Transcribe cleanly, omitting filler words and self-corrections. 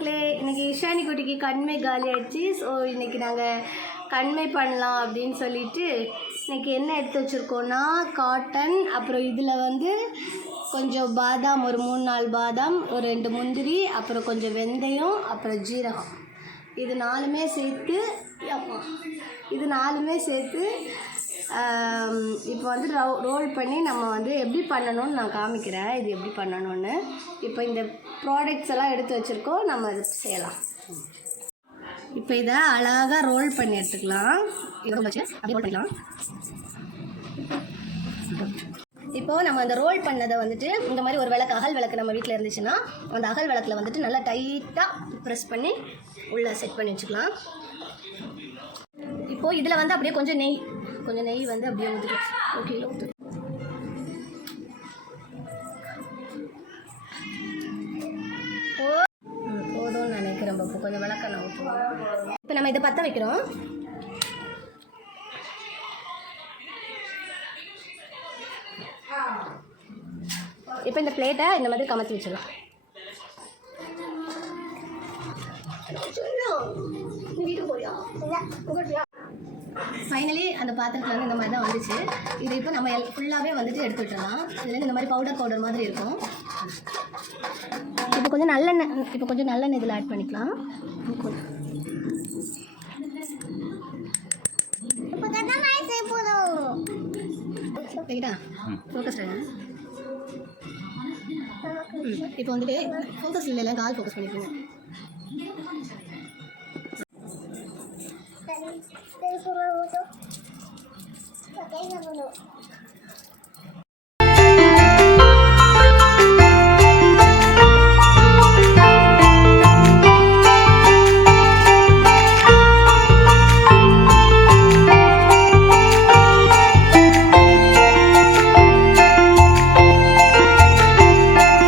மக்களே, இன்றைக்கி இஷானி குட்டிக்கு கண்மை காலி ஆகிடுச்சு. ஸோ இன்றைக்கி நாங்கள் கண்மை பண்ணலாம் அப்படின்னு சொல்லிட்டு இன்றைக்கி என்ன எடுத்து வச்சுருக்கோன்னா காட்டன், அப்புறம் இதில் வந்து கொஞ்சம் பாதாம், ஒரு 3-4 பாதாம், ஒரு 2 முந்திரி, அப்புறம் கொஞ்சம் வெந்தயம், அப்புறம் ஜீரகம், இது 4மே சேர்த்து இப்போ வந்து ரோல் பண்ணி நம்ம வந்து எப்படி பண்ணணும்னு நான் காமிக்கிறேன். இது எப்படி பண்ணணும்னு. இப்போ இந்த ப்ராடக்ட்ஸ் எல்லாம் எடுத்து வச்சுருக்கோம், நம்ம அது செய்யலாம். இப்போ இதை அழகாக ரோல் பண்ணி எடுத்துக்கலாம். அப்படி ரோல் பண்ணிக்கலாம். இப்போது நம்ம அந்த ரோல் பண்ணதை வந்துட்டு இந்த மாதிரி ஒரு விளக்கு, அகல் விளக்கு நம்ம வீட்டில் இருந்துச்சுன்னா அந்த அகல் விளக்கில் வந்துட்டு நல்லா டைட்டாக ப்ரெஸ் பண்ணி உள்ளே செட் பண்ணி வச்சுக்கலாம். இப்போது இதில் வந்து அப்படியே கொஞ்சம் நெய் வந்து அப்படியே ஊற்றிட்டு போதும்னு நினைக்கிறேன். இப்போ கொஞ்சம் விளக்கெண்ணெய் ஊற்றுவோம். இப்போ நம்ம இதை பற்ற வைக்கிறோம். இப்போ இந்த பிளேட்டை இந்த மாதிரி கமத்தி வச்சிடலாம். ஃபைனலி அந்த பாத்திரத்தில் வந்து இந்த மாதிரி தான் வந்துச்சு. இது இப்போ நம்ம ஃபுல்லாகவே வந்துட்டு எடுத்து விட்டுறலாம். இதுலேருந்து இந்த மாதிரி பவுடர் மாதிரி இருக்கும். இப்போ கொஞ்சம் நல்லெண்ணெய் இதில் ஆட் பண்ணிக்கலாம். ஓகேடா, ஃபோக்கஸ் ஆகுங்க. இப்போ வந்துட்டு ஃபோக்கஸ் இல்லை, கால் ஃபோக்கஸ் பண்ணிக்கோங்க.